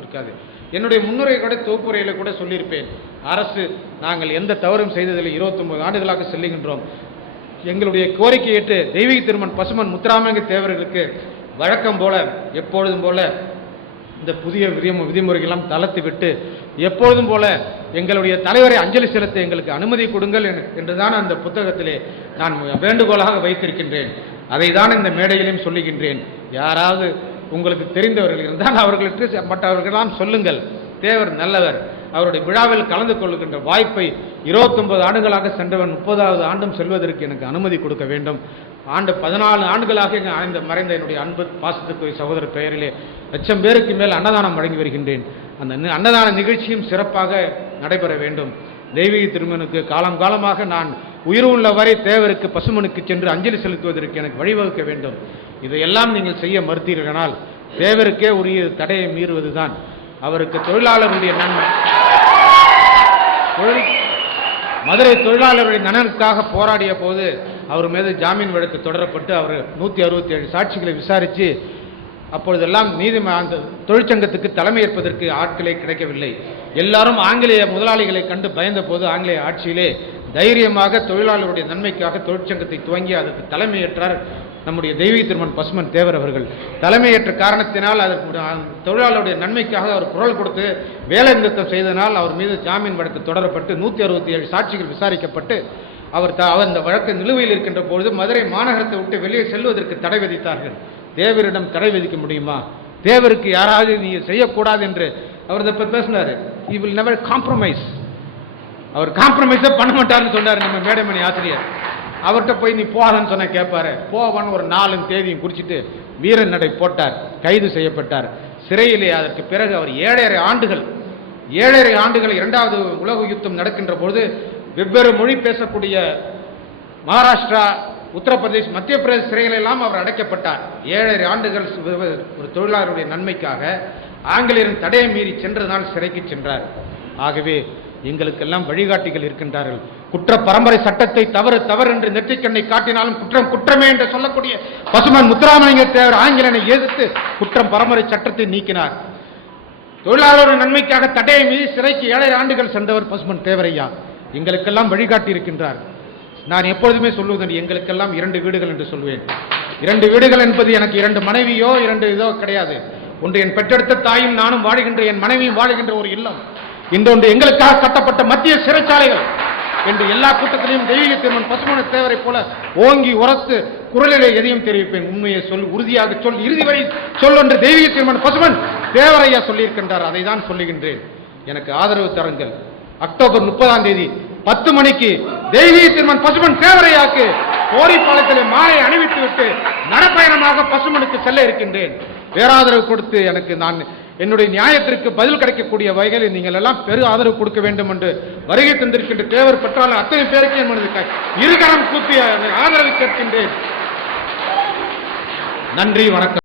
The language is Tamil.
இருக்காது. என்னுடைய முன்னுரை கூட தொகுப்புரையில் கூட சொல்லியிருப்பேன். அரசு நாங்கள் எந்த தவறும் செய்ததில்லை, 29 ஆண்டுகளாக செல்லுகின்றோம். எங்களுடைய கோரிக்கை ஏற்று தெய்வீக திருமன் பசுமன் முத்துராமலிங்க தேவர்களுக்கு வழக்கம் போல எப்பொழுதும் போல இந்த புதிய விதிமுறைகளெல்லாம் தளர்த்து விட்டு எப்பொழுதும் போல எங்களுடைய தலைவரை அஞ்சலி செலுத்த எங்களுக்கு அனுமதி கொடுங்கள் என்றுதான் அந்த புத்தகத்திலே நான் வேண்டுகோளாக வைத்திருக்கின்றேன். அதை தான் இந்த மேடையிலும் சொல்லுகின்றேன். யாராவது உங்களுக்கு தெரிந்தவர்கள் இருந்தால் அவர்களுக்கு மற்றவர்களெல்லாம் சொல்லுங்கள், தேவர் நல்லவர், அவருடைய விழாவில் கலந்து கொள்கின்ற வாய்ப்பை 29 ஆண்டுகளாக சென்றவன் 30வது ஆண்டும் செல்வதற்கு எனக்கு அனுமதி கொடுக்க வேண்டும். 14 ஆண்டுகளாக மறைந்த என்னுடைய அன்பு பாசத்துக்குரிய சகோதரர் பெயரிலே லட்சம் பேருக்கு மேல் அன்னதானம் வழங்கி வருகின்றேன். அந்த அன்னதான நிகழ்ச்சியும் சிறப்பாக நடைபெற வேண்டும். தெய்வீக திருமனுக்கு காலம் காலமாக நான் உயிர் உள்ள வரை தேவருக்கு பசுமனுக்கு சென்று அஞ்சலி செலுத்துவதற்கு எனக்கு வழிவகுக்க வேண்டும். இதையெல்லாம் நீங்கள் செய்ய மறுத்தீர்களானால் தேவருக்கே உரிய தடையை மீறுவதுதான். அவருக்கு தொழிலாளர்களுடைய நன்மை, மதுரை தொழிலாளர்களுடைய நலனுக்காக போராடிய போது அவர் மீது ஜாமீன் வழக்கு தொடரப்பட்டு அவர் 167 சாட்சிகளை விசாரித்து அப்பொழுதெல்லாம் அந்த தொழிற்சங்கத்துக்கு தலைமையேற்பதற்கு ஆட்களே கிடைக்கவில்லை. எல்லாரும் ஆங்கிலேய முதலாளிகளை கண்டு பயந்த போது ஆங்கிலேய ஆட்சியிலே தைரியமாக தொழிலாளருடைய நன்மைக்காக தொழிற்சங்கத்தை துவங்கி அதற்கு தலைமையேற்றார் நம்முடைய தெய்வீக திருமன் பசுமன் தேவர் அவர்கள். தலைமையேற்ற காரணத்தினால் அதற்கு தொழிலாளருடைய நன்மைக்காக அவர் குரல் கொடுத்து வேலை நிறுத்தம் செய்தனால் அவர் மீது ஜாமீன் வழக்கு தொடரப்பட்டு 167 சாட்சிகள் விசாரிக்கப்பட்டு அவர் அந்த வழக்கு நிலுவையில் இருக்கின்ற பொழுது மதுரை மாநகரத்தை விட்டு வெளியே செல்வதற்கு தடை விதித்தார்கள். தேவரிடம் தடை விதிக்க முடியுமா? தேவருக்கு யாராவது நீ செய்யக்கூடாது என்று அவர் இதை பேசினார். he will never compromise. அவர் காம்ப்ரமைஸே பண்ண மாட்டார்னு சொன்னார் நம்ம மேடைமணி ஆசிரியர். அவர்கிட்ட போய் நீ போகாதன்னு சொன்ன கேட்பாரு. போவான்னு ஒரு 4 தேதியும் குறிச்சிட்டு வீரன் நடை போட்டார், கைது செய்யப்பட்டார், சிறையிலே. அதற்கு பிறகு அவர் 7.5 ஆண்டுகள் 2வது உலக யுத்தம் நடக்கின்ற பொழுது வெவ்வேறு மொழி பேசக்கூடிய மகாராஷ்டிரா, உத்தரப்பிரதேஷ், மத்திய பிரதேச சிறைகள் எல்லாம் அவர் அடைக்கப்பட்டார். 7.5 ஆண்டுகள் ஒரு தொழிலாளருடைய நன்மைக்காக ஆங்கிலேயரின் தடையை மீறி சென்றதால் சிறைக்கு சென்றார். ஆகவே எங்களுக்கெல்லாம் வழிகாட்டிகள் இருக்கின்றார்கள். குற்ற பரம்பரை சட்டத்தை தவறு என்று நெற்றிக்கண்ணை காட்டினாலும் குற்றம் குற்றமே என்று சொல்லக்கூடிய பசுமன் முத்துராமலிங்க தேவர் ஆங்கிலனை எதிர்த்து குற்றம் பரம்பரை சட்டத்தை நீக்கினார். தொழிலாளர் நன்மைக்காக தடையை மீறி சிறைக்கு 7.5 ஆண்டுகள் சென்றவர் பசுமன் தேவரையா எங்களுக்கெல்லாம் வழிகாட்டி இருக்கின்றார். நான் எப்பொழுதுமே சொல்லுவதன் எங்களுக்கெல்லாம் 2 வீடுகள் என்று சொல்வேன். 2 வீடுகள் என்பது எனக்கு 2 மனைவியோ 2 இதோ கிடையாது. ஒன்று என் பெற்றெடுத்த தாயும் நானும் வாழுகின்ற என் மனைவியும் வாழுகின்ற ஒரு இல்லம். இன்றொன்று எங்களுக்காக கட்டப்பட்ட மத்திய சிறைச்சாலைகள் என்று எல்லா கூட்டத்திலையும் தெய்வீக திருமன் பசுமன தேவரை போல ஓங்கி உரத்து குரலிலே எதையும் தெரிவிப்பேன். உண்மையை சொல், உறுதியாக சொல், இறுதி வரை சொல் என்று தெய்வீக திருமன் பசுமன் தேவரையா சொல்லியிருக்கின்றார். அதை தான் சொல்லுகின்றேன். எனக்கு ஆதரவு தருங்கள். அக்டோபர் 30ஆம் தேதி 10 மணிக்கு தெய்வீக திருமன் பசுமன் தேவரையாக்கு கோரிப்பாளையத்திலே மாலை அணிவித்து விட்டு நடப்பயணமாக பசுமனுக்கு செல்ல இருக்கின்றேன். பேராதரவு கொடுத்து எனக்கு நான் என்னுடைய நியாயத்திற்கு பதில் கிடைக்கக்கூடிய வகையில் நீங்கள் எல்லாம் பெரு ஆதரவு கொடுக்க வேண்டும் என்று வருகை தந்திருக்கின்ற தேவர் பெற்றால் அத்தனை பேருக்கு என் மனதுக்கு இருகரம் கூப்பி ஆதரவு கேட்கின்றேன். நன்றி, வணக்கம்.